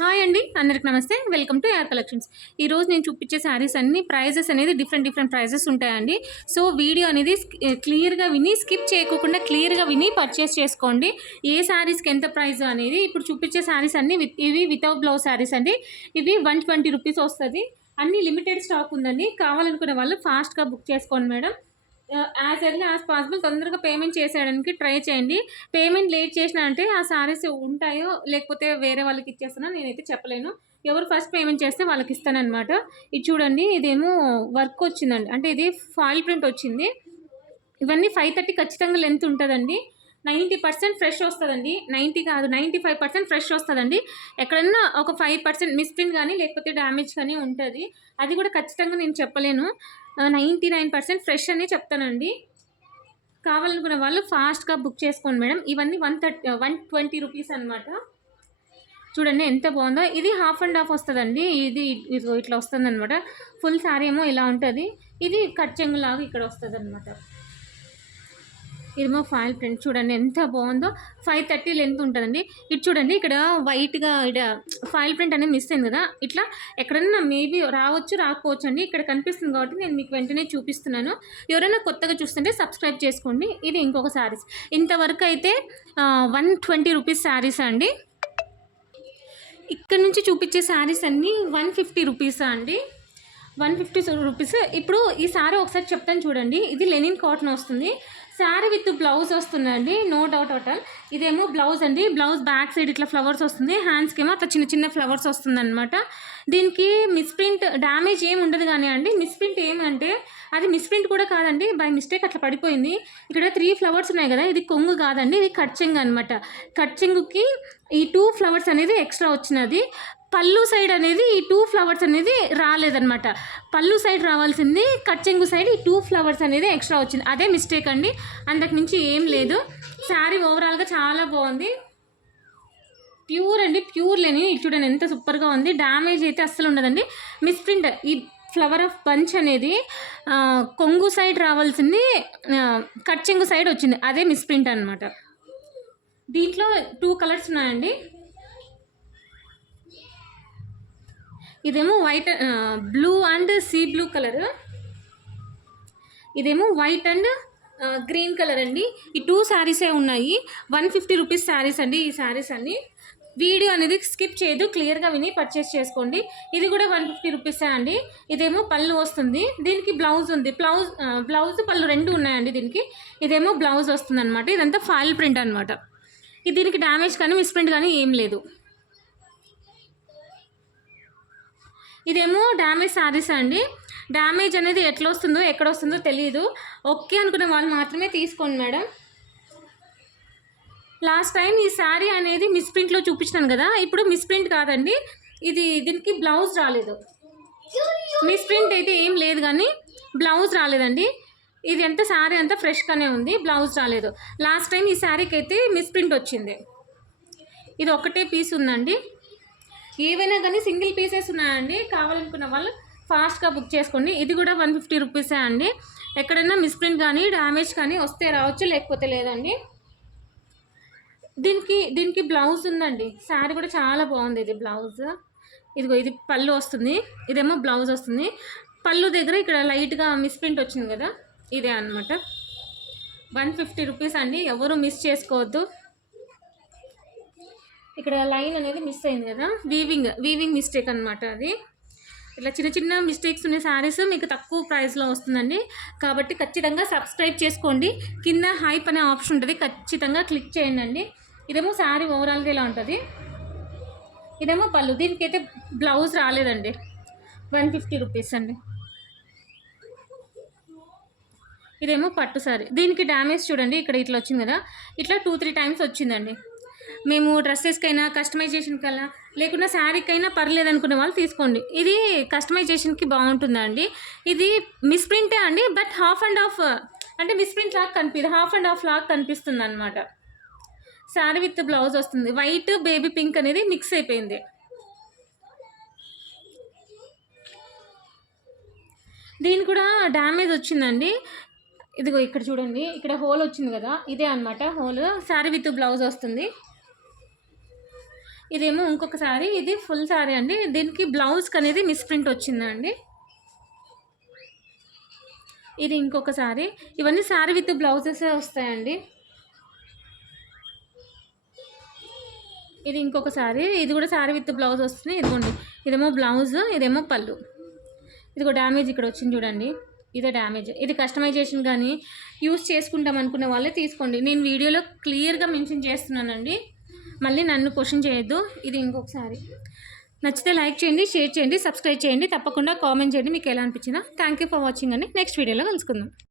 Hi అండి, అందరికి నమస్తే. వెల్కమ్ టు యార్ కలెక్షన్స్. ఈరోజు నేను చూపించే శారీస్ అన్ని ప్రైజెస్ అనేది డిఫరెంట్ ప్రైజెస్ ఉంటాయండి. సో వీడియో అనేది క్లియర్గా విని స్కిప్ చేయకుండా క్లియర్గా విని పర్చేస్ చేసుకోండి. ఏ శారీస్కి ఎంత ప్రైస్ అనేది. ఇప్పుడు చూపించే శారీస్ అన్ని ఇవి వితౌట్ బ్లౌజ్ శారీస్ అండి. ఇవి 120 రూపీస్ వస్తుంది. అన్ని లిమిటెడ్ స్టాక్ ఉందండి. కావాలనుకునే వాళ్ళు ఫాస్ట్గా బుక్ చేసుకోండి madam. As early as possible తొందరగా పేమెంట్ చేసేయడానికి ట్రై చేయండి. పేమెంట్ లేట్ చేసినా అంటే ఆ శారీస్ ఉంటాయో లేకపోతే వేరే వాళ్ళకి ఇచ్చేస్తున్నా నేనైతే చెప్పలేను. ఎవరు ఫస్ట్ పేమెంట్ చేస్తే వాళ్ళకి ఇస్తానన్నమాట. ఇది చూడండి, ఇదేమో వర్క్ వచ్చిందండి, అంటే ఇది ఫాయిల్ ప్రింట్ వచ్చింది. ఇవన్నీ 530 ఖచ్చితంగా లెంత్ ఉంటుందండి. 90% ఫ్రెష్ వస్తుందండి. 90 కాదు, 95% ఫ్రెష్ వస్తుందండి. ఎక్కడన్నా ఒక 5% మిస్ప్రింట్ కానీ లేకపోతే డ్యామేజ్ కానీ ఉంటుంది. అది కూడా ఖచ్చితంగా నేను చెప్పలేను. 99% ఫ్రెష్ అని చెప్తానండి. కావాలనుకున్న వాళ్ళు ఫాస్ట్గా బుక్ చేసుకోండి మేడం. ఇవన్నీ 120 రూపీస్ అనమాట. చూడండి ఎంత బాగుందో. ఇది హాఫ్ అండ్ హాఫ్ వస్తుందండి. ఇది ఇట్లా వస్తుంది అనమాట. ఫుల్ శారీ ఏమో ఇలా ఉంటుంది. ఇది కట్ చెంగులాగా ఇక్కడ వస్తుంది అనమాట. ఇదేమో ఫాయిల్ ప్రింట్. చూడండి ఎంత బాగుందో. 530 లెంత్ ఉంటుందండి. ఇటు చూడండి, ఇక్కడ వైట్గా ఇక్కడ ఫాయిల్ ప్రింట్ అనేది మిస్ అయింది కదా. ఇట్లా ఎక్కడన్నా మేబీ రావచ్చు రాకపోవచ్చు అండి. ఇక్కడ కనిపిస్తుంది కాబట్టి నేను మీకు వెంటనే చూపిస్తున్నాను. ఎవరైనా కొత్తగా చూస్తుంటే సబ్స్క్రైబ్ చేసుకోండి. ఇది ఇంకొక శారీస్. ఇంతవరకు అయితే 120 రూపీస్ శారీస్ అండి. ఇక్కడ నుంచి చూపించే శారీస్ అన్నీ 150 రూపీసా అండి. 150 రూపీస్. ఇప్పుడు ఈ శారీ ఒకసారి చెప్తాను చూడండి. ఇది లెనిన్ కాటన్ వస్తుంది. శారీ విత్ బ్లౌజ్ వస్తుందండి, నో డౌట్ అట్ ఆల్. ఇదేమో బ్లౌజ్ అండి. బ్లౌజ్ బ్యాక్ సైడ్ ఇట్లా ఫ్లవర్స్ వస్తుంది. హ్యాండ్స్కి ఏమో అట్లా చిన్న ఫ్లవర్స్ వస్తుంది అనమాట. దీనికి మిస్ప్రింట్ డ్యామేజ్ ఏమి ఉండదు కానీ అండి. మిస్ప్రింట్ ఏమంటే అది మిస్ప్రింట్ కూడా కాదండి, బై మిస్టేక్ అట్లా పడిపోయింది. ఇక్కడ 3 ఫ్లవర్స్ ఉన్నాయి కదా, ఇది కొంగు కాదండి, ఇది కట్ చెంగు అనమాట. కట్ చెంగుకి ఈ 2 ఫ్లవర్స్ అనేది ఎక్స్ట్రా వచ్చినది. పళ్ళు సైడ్ అనేది ఈ 2 ఫ్లవర్స్ అనేది రాలేదనమాట. పళ్ళు సైడ్ రావాల్సింది, కట్ చెంగు సైడ్ ఈ 2 ఫ్లవర్స్ అనేది ఎక్స్ట్రా వచ్చింది. అదే మిస్టేక్ అండి, అంతకు మించి ఏం లేదు. శారీ ఓవరాల్గా చాలా బాగుంది. ప్యూర్ అండి, ప్యూర్ లేని. చూడండి ఎంత సూపర్గా ఉంది. డ్యామేజ్ అయితే అస్సలు ఉండదండి. మిస్ప్రింట్ ఈ ఫ్లవర్ ఆఫ్ బంచ్ అనేది కొంగు సైడ్ రావాల్సింది కట్ చెంగు సైడ్ వచ్చింది, అదే మిస్ప్రింట్ అనమాట. దీంట్లో 2 కలర్స్ ఉన్నాయండి. ఇదేమో white blue and sea blue colour. ఇదేమో వైట్ అండ్ గ్రీన్ కలర్ అండి. ఈ 2 శారీసే ఉన్నాయి. 150 రూపీస్ శారీస్ అండి ఈ శారీస్ అన్ని. వీడియో అనేది స్కిప్ చేయదు, క్లియర్గా విని పర్చేస్ చేసుకోండి. ఇది కూడా 150 రూపీసే అండి. ఇదేమో పళ్ళు వస్తుంది, దీనికి బ్లౌజ్ ఉంది. బ్లౌజ్ పళ్ళు 2 ఉన్నాయండి దీనికి. ఇదేమో బ్లౌజ్ వస్తుంది అనమాట. ఇదంతా ఫాయిల్ ప్రింట్ అనమాట. దీనికి డ్యామేజ్ కానీ మిస్ప్రింట్ కానీ ఏం లేదు. ఇదేమో డ్యామేజ్ శారీస్ అండి. డ్యామేజ్ అనేది ఎట్లా వస్తుందో ఎక్కడ వస్తుందో తెలియదు. ఓకే అనుకునే వాళ్ళు మాత్రమే తీసుకోండి మేడం. లాస్ట్ టైం ఈ శారీ అనేది మిస్ప్రింట్లో చూపించినాను కదా, ఇప్పుడు మిస్ప్రింట్ కాదండి. దీనికి బ్లౌజ్ రాలేదు. మిస్ప్రింట్ అయితే ఏం లేదు కానీ బ్లౌజ్ రాలేదండి. ఇది ఎంత శారీ అంతా ఫ్రెష్గానే ఉంది, బ్లౌజ్ రాలేదు. లాస్ట్ టైం ఈ శారీకి అయితే మిస్ప్రింట్ వచ్చింది. ఇది ఒకటే పీస్ ఉందండి. ఏవైనా కానీ సింగిల్ పీసెస్ ఉన్నాయండి. కావాలనుకున్న వాళ్ళు ఫాస్ట్గా బుక్ చేసుకోండి. ఇది కూడా 150 రూపీసే అండి. ఎక్కడైనా మిస్ప్రింట్ కానీ డ్యామేజ్ కానీ వస్తే రావచ్చు, లేకపోతే లేదండి. దీనికి బ్లౌజ్ ఉందండి. శారీ కూడా చాలా బాగుంది. ఇది బ్లౌజ్. ఇదిగో ఇది పళ్ళు వస్తుంది, ఇదేమో బ్లౌజ్ వస్తుంది. పళ్ళు దగ్గర ఇక్కడ లైట్గా మిస్ప్రింట్ వచ్చింది కదా, ఇదే అనమాట. 150 రూపీస్ అండి. ఎవరు మిస్ చేసుకోవద్దు. ఇక్కడ లైన్ అనేది మిస్ అయింది కదా, వీవింగ్ మిస్టేక్ అనమాట. అది ఇట్లా చిన్న మిస్టేక్స్ ఉన్న శారీస్ మీకు తక్కువ ప్రైస్లో వస్తుందండి. కాబట్టి ఖచ్చితంగా సబ్స్క్రైబ్ చేసుకోండి. కింద హైప్ అనే ఆప్షన్ ఉంటుంది, ఖచ్చితంగా క్లిక్ చేయండి అండి. ఇదేమో శారీ ఓవరాల్గా ఇలా ఉంటుంది. ఇదేమో పళ్ళు. దీనికైతే బ్లౌజ్ రాలేదండి. 150 రూపీస్ అండి. ఇదేమో పట్టు శారీ. దీనికి డ్యామేజ్ చూడండి, ఇక్కడ ఇట్లా వచ్చింది కదా, ఇట్లా 2-3 టైమ్స్ వచ్చిందండి. మేము డ్రెస్సెస్కైనా కస్టమైజేషన్కైనా లేకుండా శారీకైనా పర్లేదు అనుకునే వాళ్ళు తీసుకోండి. ఇది కస్టమైజేషన్కి బాగుంటుందండి. ఇది మిస్ప్రింటే అండి, బట్ హాఫ్ అండ్ హాఫ్ అంటే మిస్ప్రింట్ లాగా హాఫ్ అండ్ హాఫ్ లాగా కనిపిస్తుంది అనమాట. శారీ విత్ బ్లౌజ్ వస్తుంది. వైట్ బేబీ పింక్ అనేది మిక్స్ అయిపోయింది. దీని కూడా డ్యామేజ్ వచ్చిందండి. ఇదిగో ఇక్కడ చూడండి, ఇక్కడ హోల్ వచ్చింది కదా, ఇదే అనమాట హోల్. శారీ విత్ బ్లౌజ్ వస్తుంది. ఇదేమో ఇంకొక సారీ, ఇది ఫుల్ సారీ అండి. దీనికి బ్లౌజ్కి అనేది మిస్‌ప్రింట్ వచ్చిందండి. ఇది ఇంకొక సారీ. ఇవన్నీ సారీ విత్ బ్లౌజెసే వస్తాయండి. ఇది ఇంకొక సారీ. ఇది కూడా సారీ విత్ బ్లౌజ్ వస్తుంది. ఇదిగోండి, ఇదేమో బ్లౌజ్, ఇదేమో పళ్ళు. ఇదిగో డ్యామేజ్ ఇక్కడ వచ్చింది చూడండి, ఇదే డ్యామేజ్. ఇది కస్టమైజేషన్ కానీ యూస్ చేసుకుంటాం అనుకునే వాళ్ళే తీసుకోండి. నేను వీడియోలో క్లియర్గా మెన్షన్ చేస్తున్నానండి, మళ్ళీ నన్ను క్వశ్చన్ చేయొద్దు. ఇది ఇంకొకసారి నచ్చితే లైక్ చేయండి, షేర్ చేయండి, సబ్స్క్రైబ్ చేయండి, తప్పకుండా కామెంట్ చేయండి మీకు ఎలా అనిపించిందో. థ్యాంక్ యూ ఫర్ వాచింగ్ అండి. నెక్స్ట్ వీడియోలో కలుసుకుందాం.